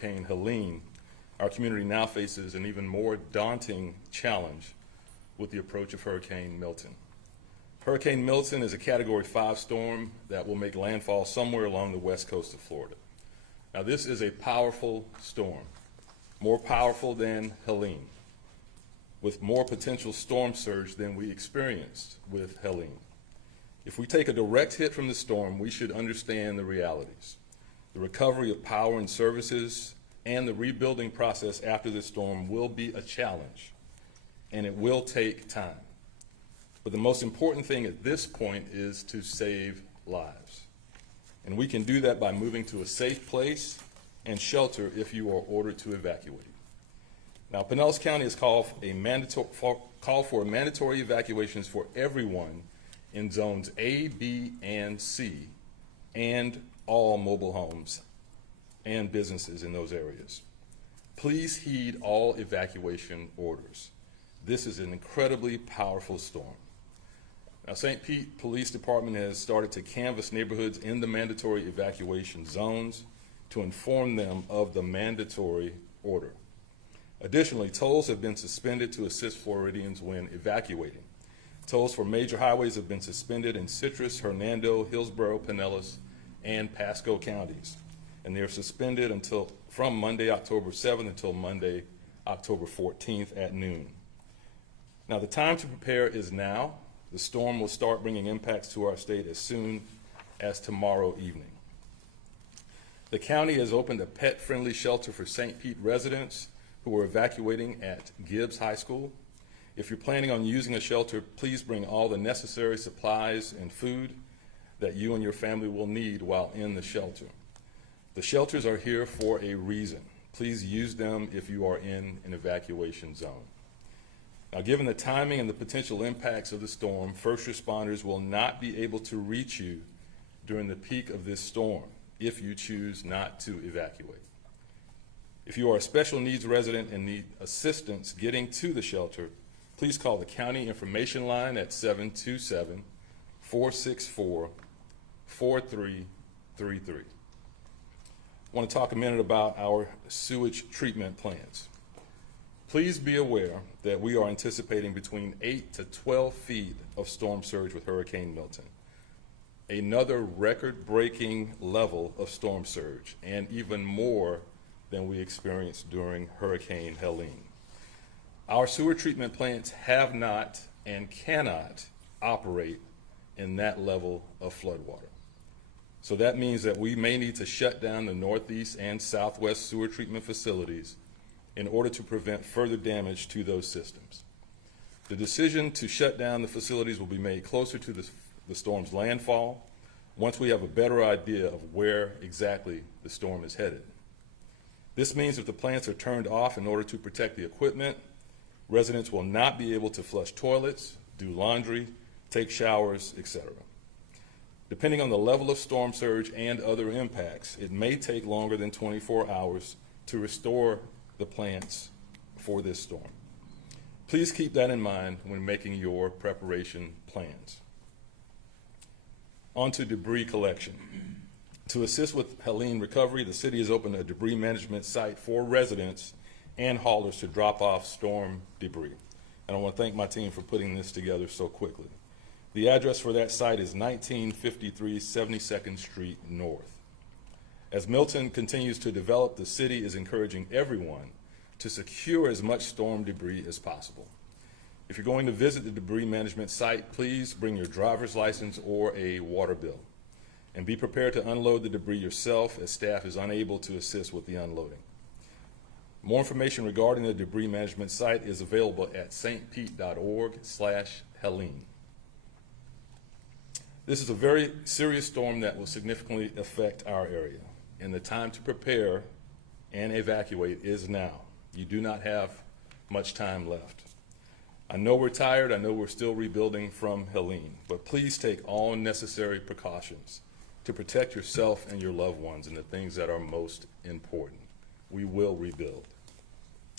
Hurricane Helene, our community now faces an even more daunting challenge with the approach of Hurricane Milton. Hurricane Milton is a Category 5 storm that will make landfall somewhere along the west coast of Florida. Now, this is a powerful storm, more powerful than Helene, with more potential storm surge than we experienced with Helene. If we take a direct hit from the storm, we should understand the realities. The recovery of power and services and the rebuilding process after this storm will be a challenge, and it will take time. But the most important thing at this point is to save lives. And we can do that by moving to a safe place and shelter if you are ordered to evacuate. Now, Pinellas County has called for mandatory evacuations for everyone in zones A, B, and C, and all mobile homes and businesses in those areas. Please heed all evacuation orders. This is an incredibly powerful storm. Now, St. Pete Police Department has started to canvass neighborhoods in the mandatory evacuation zones to inform them of the mandatory order. Additionally, tolls have been suspended to assist Floridians when evacuating. Tolls for major highways have been suspended in Citrus, Hernando, Hillsborough, Pinellas, and Pasco counties. And they are suspended from Monday, October 7th until Monday, October 14th at noon. Now, the time to prepare is now. The storm will start bringing impacts to our state as soon as tomorrow evening. The county has opened a pet-friendly shelter for St. Pete residents who are evacuating at Gibbs High School. If you're planning on using a shelter, please bring all the necessary supplies and food that you and your family will need while in the shelter. The shelters are here for a reason. Please use them if you are in an evacuation zone. Now, given the timing and the potential impacts of the storm, first responders will not be able to reach you during the peak of this storm if you choose not to evacuate. If you are a special needs resident and need assistance getting to the shelter, please call the county information line at 727-464-4333. I want to talk a minute about our sewage treatment plants. Please be aware that we are anticipating between 8 to 12 feet of storm surge with Hurricane Milton. Another record-breaking level of storm surge, and even more than we experienced during Hurricane Helene. Our sewer treatment plants have not and cannot operate in that level of floodwater. So that means that we may need to shut down the northeast and southwest sewer treatment facilities in order to prevent further damage to those systems. The decision to shut down the facilities will be made closer to the storm's landfall once we have a better idea of where exactly the storm is headed. This means if the plants are turned off in order to protect the equipment, residents will not be able to flush toilets, do laundry, take showers, etc. Depending on the level of storm surge and other impacts, it may take longer than 24 hours to restore the plants for this storm. Please keep that in mind when making your preparation plans. On to debris collection. To assist with Helene recovery, the city has opened a debris management site for residents and haulers to drop off storm debris. And I want to thank my team for putting this together so quickly. The address for that site is 1953 72nd Street North. As Milton continues to develop, the city is encouraging everyone to secure as much storm debris as possible. If you're going to visit the debris management site, please bring your driver's license or a water bill. And be prepared to unload the debris yourself, as staff is unable to assist with the unloading. More information regarding the debris management site is available at stpete.org/Helene. This is a very serious storm that will significantly affect our area, and the time to prepare and evacuate is now. You do not have much time left. I know we're tired, I know we're still rebuilding from Helene, but please take all necessary precautions to protect yourself and your loved ones and the things that are most important. We will rebuild.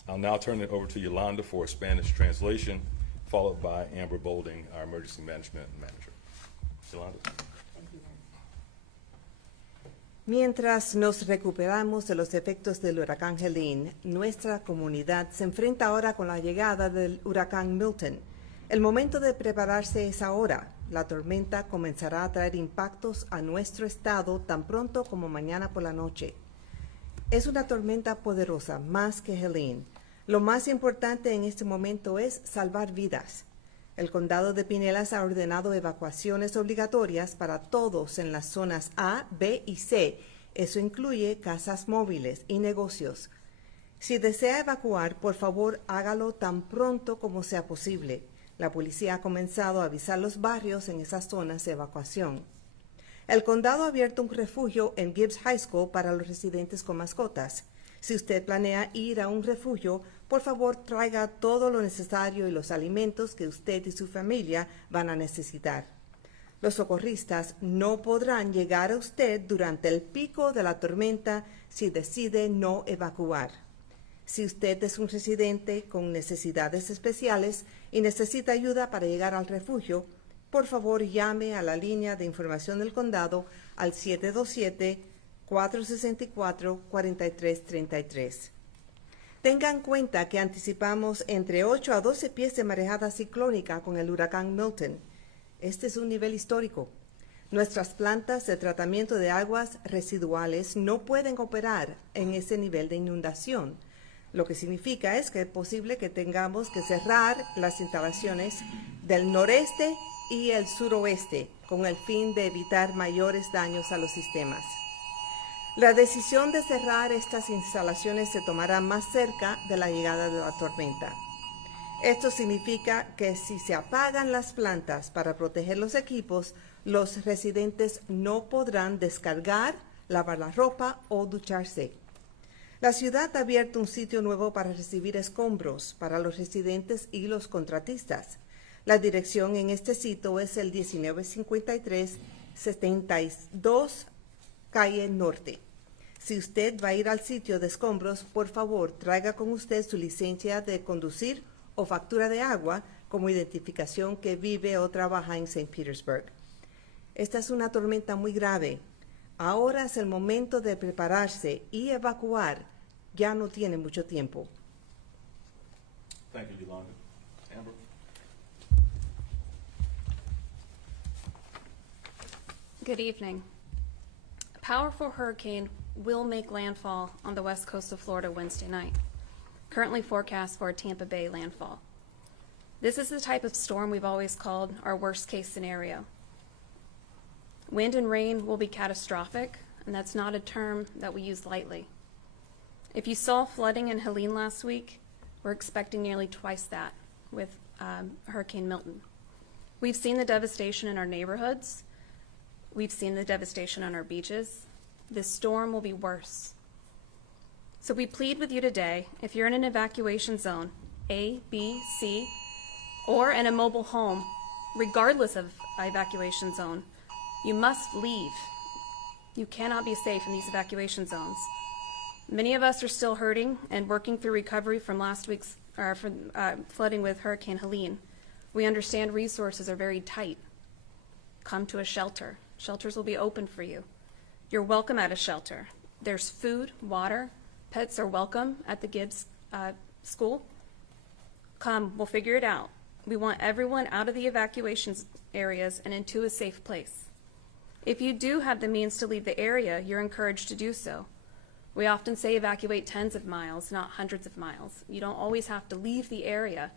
I'll now turn it over to Yolanda for a Spanish translation, followed by Amber Bolding, our emergency management manager. Yolanda. Thank you. Mientras nos recuperamos de los efectos del huracán Helene, nuestra comunidad se enfrenta ahora con la llegada del huracán Milton. El momento de prepararse es ahora. La tormenta comenzará a traer impactos a nuestro estado tan pronto como mañana por la noche. Es una tormenta poderosa, más que Helene. Lo más importante en este momento es salvar vidas. El condado de Pinellas ha ordenado evacuaciones obligatorias para todos en las zonas A, B y C. Eso incluye casas móviles y negocios. Si desea evacuar, por favor, hágalo tan pronto como sea posible. La policía ha comenzado a avisar los barrios en esas zonas de evacuación. El condado ha abierto un refugio en Gibbs High School para los residentes con mascotas. Si usted planea ir a un refugio, por favor traiga todo lo necesario y los alimentos que usted y su familia van a necesitar. Los socorristas no podrán llegar a usted durante el pico de la tormenta si decide no evacuar. Si usted es un residente con necesidades especiales y necesita ayuda para llegar al refugio, por favor llame a la línea de información del condado al 727-464-4333. Tengan en cuenta que anticipamos entre 8 a 12 pies de marejada ciclónica con el huracán Milton. Este es un nivel histórico. Nuestras plantas de tratamiento de aguas residuales no pueden operar en ese nivel de inundación, lo que significa es que es posible que tengamos que cerrar las instalaciones del noreste y el suroeste con el fin de evitar mayores daños a los sistemas. La decisión de cerrar estas instalaciones se tomará más cerca de la llegada de la tormenta. Esto significa que si se apagan las plantas para proteger los equipos, los residentes no podrán descargar, lavar la ropa o ducharse. La ciudad ha abierto un sitio nuevo para recibir escombros para los residentes y los contratistas. La dirección en este sitio es el 1953 72 Calle Norte. Si usted va a ir al sitio de escombros, por favor, traiga con usted su licencia de conducir o factura de agua como identificación que vive o trabaja en St. Petersburg. Esta es una tormenta muy grave. Ahora es el momento de prepararse y evacuar. Ya no tiene mucho tiempo. Thank you, Yolanda. Amber? Good evening. A powerful hurricane will make landfall on the west coast of Florida Wednesday night, currently forecast for a Tampa Bay landfall. This is the type of storm we've always called our worst case scenario. Wind and rain will be catastrophic, and that's not a term that we use lightly. If you saw flooding in Helene last week, we're expecting nearly twice that with Hurricane Milton. We've seen the devastation in our neighborhoods. We've seen the devastation on our beaches. This storm will be worse. So we plead with you today, if you're in an evacuation zone, A, B, C, or in a mobile home, regardless of evacuation zone, you must leave. You cannot be safe in these evacuation zones. Many of us are still hurting and working through recovery from last week's flooding with Hurricane Helene. We understand resources are very tight. Come to a shelter. Shelters will be open for you. You're welcome at a shelter. There's food, water. Pets are welcome at the Gibbs school. Come, we'll figure it out. We want everyone out of the evacuation areas and into a safe place. If you do have the means to leave the area, you're encouraged to do so. We often say evacuate tens of miles, not hundreds of miles. You don't always have to leave the area.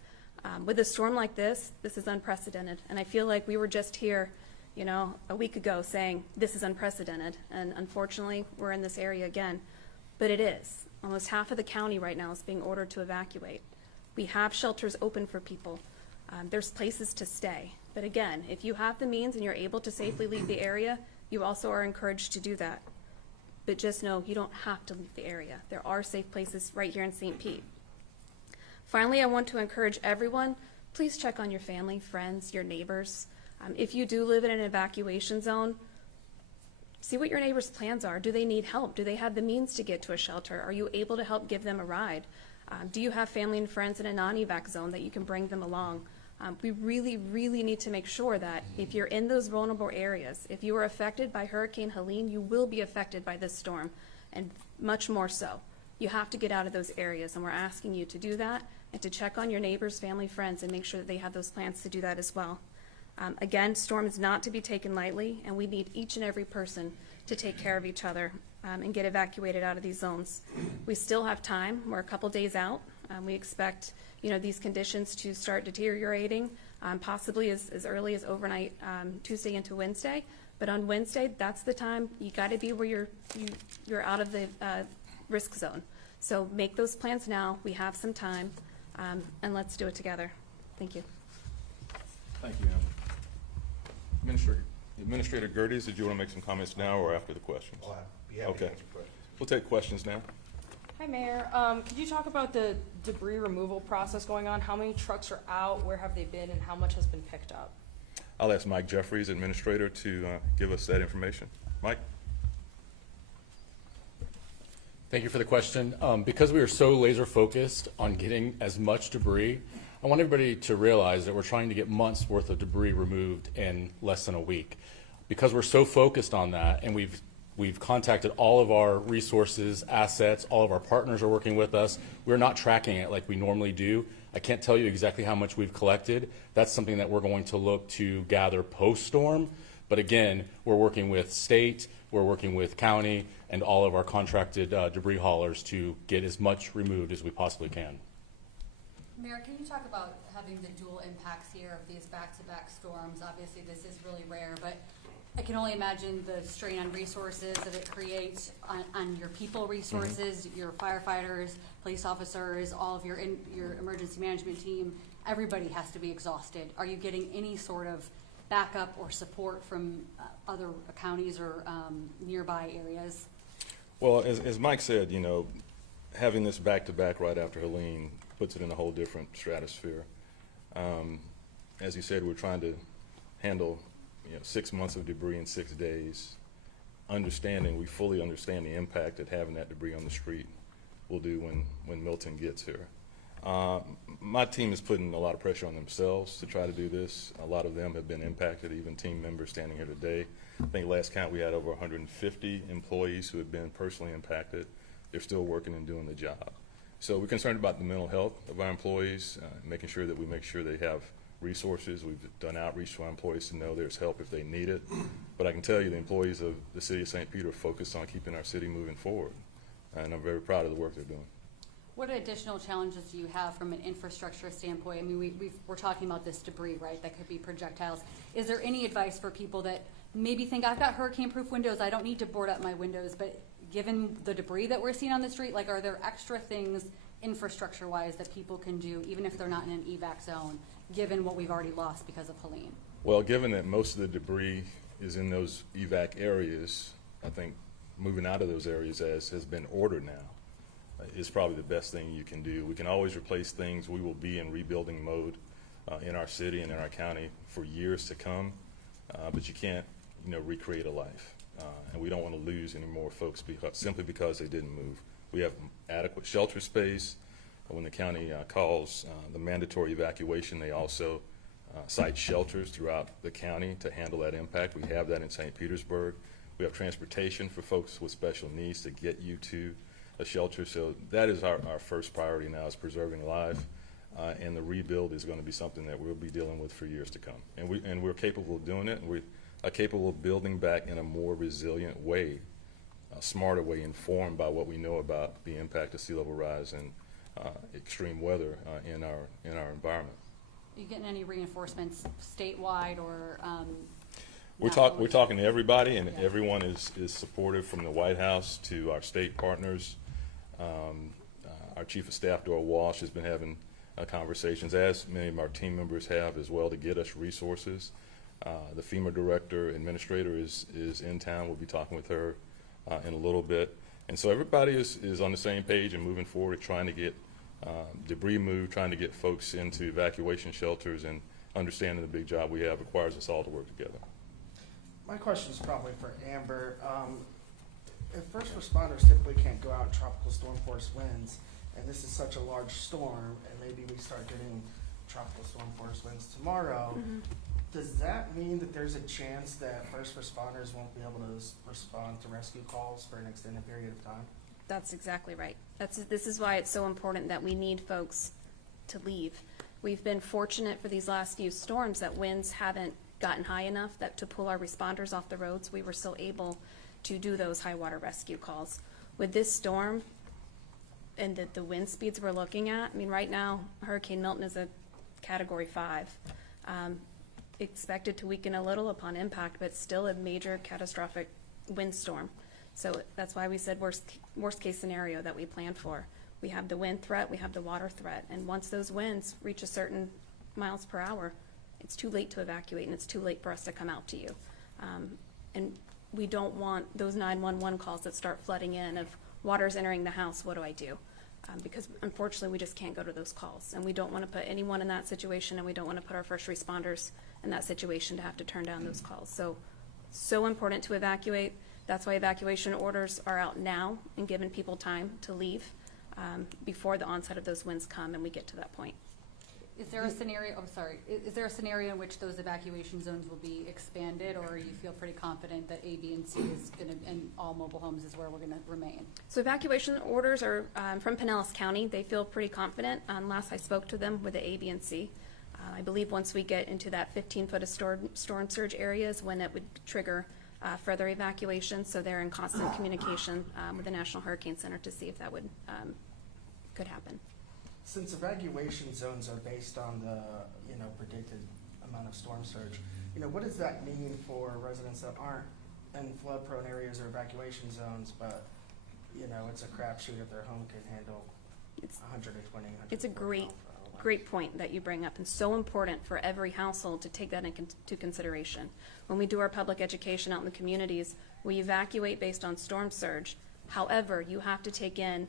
With a storm like this is unprecedented. And I feel like we were just here, a week ago saying this is unprecedented. And unfortunately, we're in this area again. But it is. Almost half of the county right now is being ordered to evacuate. We have shelters open for people. There's places to stay. But again, if you have the means and you're able to safely leave the area, you also are encouraged to do that. But just know you don't have to leave the area. There are safe places right here in St. Pete. Finally, I want to encourage everyone, please check on your family, friends, your neighbors. If you do live in an evacuation zone, see what your neighbors' plans are. Do they need help? Do they have the means to get to a shelter? Are you able to help give them a ride? Do you have family and friends in a non-evac zone that you can bring them along? We really, really need to make sure that if you're in those vulnerable areas, if you are affected by Hurricane Helene, you will be affected by this storm, and much more so. You have to get out of those areas, and we're asking you to do that and to check on your neighbors, family, friends, and make sure that they have those plans to do that as well. Again, storm is not to be taken lightly, and we need each and every person to take care of each other and get evacuated out of these zones. We still have time. We're a couple days out. We expect, these conditions to start deteriorating, possibly as early as overnight, Tuesday into Wednesday. But on Wednesday, that's the time you got to be where you're out of the risk zone. So make those plans now. We have some time, and let's do it together. Thank you. Thank you, Amber. Administrator Gerdes, did you want to make some comments now or after the questions? I'll be happy to Okay. answer questions. We'll take questions now. Hi, Mayor. Could you talk about the debris removal process going on? How many trucks are out? Where have they been? And how much has been picked up? I'll ask Mike Jeffries, Administrator, to give us that information. Mike? Thank you for the question. Because we are so laser focused on getting as much debris, I want everybody to realize that we're trying to get months worth of debris removed in less than a week. Because we're so focused on that, and we've contacted all of our resources, assets, all of our partners are working with us. We're not tracking it like we normally do. I can't tell you exactly how much we've collected. That's something that we're going to look to gather post-storm. But again, we're working with state, we're working with county, and all of our contracted debris haulers to get as much removed as we possibly can. Mayor, can you talk about having the dual impacts here of these back-to-back storms? Obviously, this is really rare, but I can only imagine the strain on resources that it creates on your people resources, your firefighters, police officers, all of your emergency management team. Everybody has to be exhausted. Are you getting any sort of backup or support from other counties or nearby areas? Well, as Mike said, having this back-to-back right after Helene puts it in a whole different stratosphere. As you said, we're trying to handle 6 months of debris in 6 days, we fully understand the impact that having that debris on the street will do when Milton gets here. My team is putting a lot of pressure on themselves to try to do this. A lot of them have been impacted, even team members standing here today. I think last count we had over 150 employees who have been personally impacted. They're still working and doing the job. So we're concerned about the mental health of our employees, making sure that we make sure they have resources. We've done outreach to our employees to know there's help if they need it. But I can tell you the employees of the city of St. Peter are focused on keeping our city moving forward. And I'm very proud of the work they're doing. What additional challenges do you have from an infrastructure standpoint? I mean, we're talking about this debris, right? That could be projectiles. Is there any advice for people that maybe think, I've got hurricane-proof windows, I don't need to board up my windows, but given the debris that we're seeing on the street, are there extra things infrastructure-wise that people can do, even if they're not in an evac zone, given what we've already lost because of Helene? Well, given that most of the debris is in those evac areas, I think moving out of those areas, as has been ordered now, is probably the best thing you can do. We can always replace things. We will be in rebuilding mode in our city and in our county for years to come, but you can't recreate a life. And we don't want to lose any more folks simply because they didn't move. We have adequate shelter space. When the county calls the mandatory evacuation, they also site shelters throughout the county to handle that impact. We have that in St. Petersburg. We have transportation for folks with special needs to get you to a shelter. So that is our first priority now, is preserving life. And the rebuild is going to be something that we'll be dealing with for years to come. And we're capable of doing it. And we are capable of building back in a more resilient way, a smarter way, informed by what we know about the impact of sea level rise and extreme weather in our environment. Are you getting any reinforcements statewide or? We're talking to everybody, and everyone is supportive, from the White House to our state partners. Our Chief of Staff, Doyle Walsh, has been having conversations, as many of our team members have as well, to get us resources. The FEMA director, administrator is in town. We'll be talking with her in a little bit. And so everybody is on the same page and moving forward, trying to get debris moved, trying to get folks into evacuation shelters, and understanding the big job we have requires us all to work together. My question is probably for Amber. If first responders typically can't go out in tropical storm force winds, and this is such a large storm, and maybe we start getting tropical storm force winds tomorrow, does that mean that there's a chance that first responders won't be able to respond to rescue calls for an extended period of time? That's exactly right. This is why it's so important that we need folks to leave. We've been fortunate for these last few storms that winds haven't gotten high enough to pull our responders off the roads. We were still able to do those high water rescue calls. With this storm and the wind speeds we're looking at, I mean, right now, Hurricane Milton is a Category 5. Expected to weaken a little upon impact, but still a major catastrophic windstorm. So that's why we said worst case scenario that we planned for. We have the wind threat, we have the water threat, and once those winds reach a certain miles per hour, it's too late to evacuate, and it's too late for us to come out to you. And we don't want those 911 calls that start flooding in of water's entering the house, what do I do? Because unfortunately, we just can't go to those calls, and we don't want to put anyone in that situation, and we don't want to put our first responders in that situation to have to turn down those calls. So important to evacuate. That's why evacuation orders are out now and giving people time to leave before the onset of those winds come and we get to that point. Is there a scenario, is there a scenario in which those evacuation zones will be expanded, or you feel pretty confident that A, B, and C is gonna, and all mobile homes is where we're gonna remain? So evacuation orders are from Pinellas County. They feel pretty confident. Last I spoke to them with the A, B, and C. I believe once we get into that 15-foot of storm surge areas when it would trigger further evacuation. So they're in constant communication with the National Hurricane Center to see if that would could happen. Since evacuation zones are based on the, predicted amount of storm surge, what does that mean for residents that aren't in flood-prone areas or evacuation zones, but, it's a crapshoot if their home can handle 120, It's a great point that you bring up, and so important for every household to take that into consideration. When we do our public education out in the communities, we evacuate based on storm surge. However, you have to take in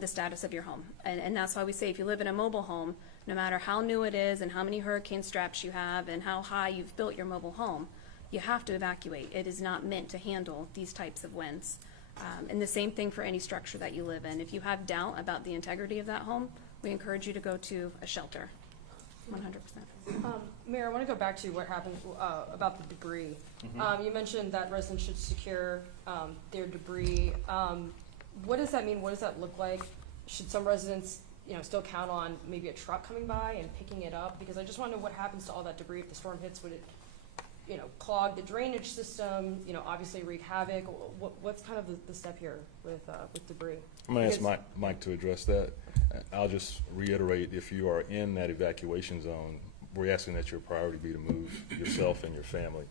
the status of your home. And that's why we say if you live in a mobile home, no matter how new it is and how many hurricane straps you have and how high you've built your mobile home, you have to evacuate. It is not meant to handle these types of winds. And the same thing for any structure that you live in. If you have doubt about the integrity of that home, we encourage you to go to a shelter, 100%. Mayor, I want to go back to what happened about the debris. You mentioned that residents should secure their debris. What does that mean? What does that look like? Should some residents, still count on maybe a truck coming by and picking it up? Because I just want to know what happens to all that debris if the storm hits. Would it, clog the drainage system? Obviously wreak havoc. What's kind of the step here with debris? I'm going to ask Mike to address that. I'll just reiterate, if you are in that evacuation zone, we're asking that your priority be to move yourself and your family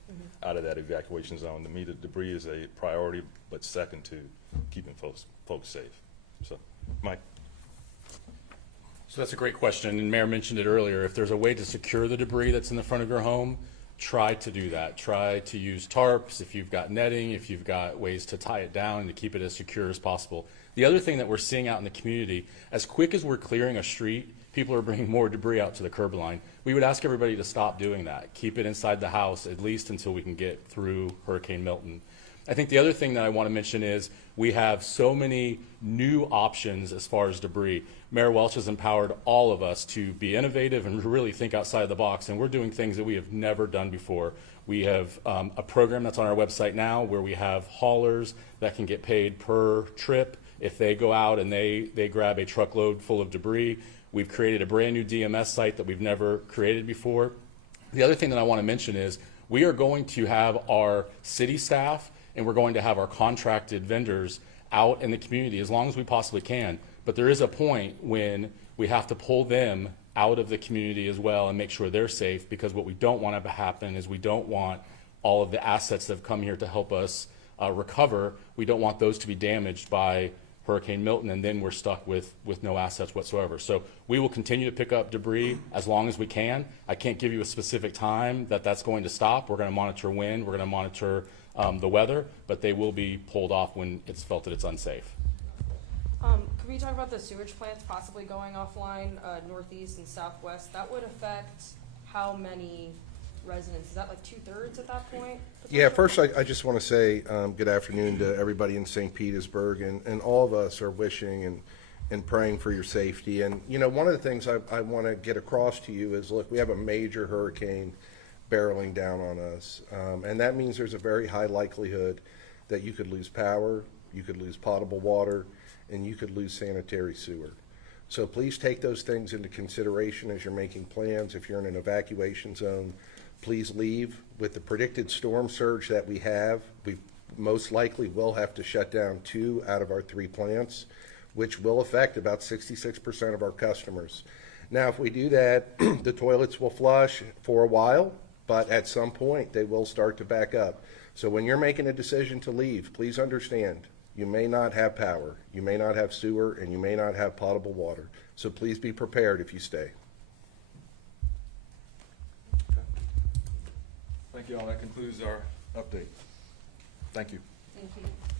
out of that evacuation zone. To me, the debris is a priority, but second to keeping folks safe. So, Mike. So that's a great question, and Mayor mentioned it earlier. If there's a way to secure the debris that's in the front of your home, try to do that. Try to use tarps if you've got netting, if you've got ways to tie it down and to keep it as secure as possible. The other thing that we're seeing out in the community, as quick as we're clearing a street, people are bringing more debris out to the curb line. We would ask everybody to stop doing that. Keep it inside the house, at least until we can get through Hurricane Milton. I think the other thing that I want to mention is we have so many new options as far as debris. Mayor Welch has empowered all of us to be innovative and really think outside the box, and we're doing things that we have never done before. We have a program that's on our website now where we have haulers that can get paid per trip if they go out and they grab a truckload full of debris. We've created a brand new DMS site that we've never created before. The other thing that I want to mention is we are going to have our city staff and we're going to have our contracted vendors out in the community as long as we possibly can. But there is a point when we have to pull them out of the community as well and make sure they're safe, because what we don't want to happen is we don't want all of the assets that have come here to help us recover, we don't want those to be damaged by Hurricane Milton, and then we're stuck with no assets whatsoever. So we will continue to pick up debris as long as we can. I can't give you a specific time that's going to stop. We're going to monitor wind, we're going to monitor the weather, but they will be pulled off when it's felt that it's unsafe. Can we talk about the sewage plants possibly going offline, northeast and southwest? That would affect how many residents? Is that like 2/3 at that point? Yeah, first I just want to say good afternoon to everybody in St. Petersburg, and all of us are wishing and praying for your safety. And, you know, one of the things I want to get across to you is, look, we have a major hurricane barreling down on us. And that means there's a very high likelihood that you could lose power, you could lose potable water, and you could lose sanitary sewer. So please take those things into consideration as you're making plans. If you're in an evacuation zone, please leave. With the predicted storm surge that we have, we most likely will have to shut down 2 out of our 3 plants, which will affect about 66% of our customers. Now, if we do that, the toilets will flush for a while, but at some point they will start to back up. So when you're making a decision to leave, please understand, you may not have power, you may not have sewer, and you may not have potable water. So please be prepared if you stay. Thank you all. That concludes our update. Thank you. Thank you.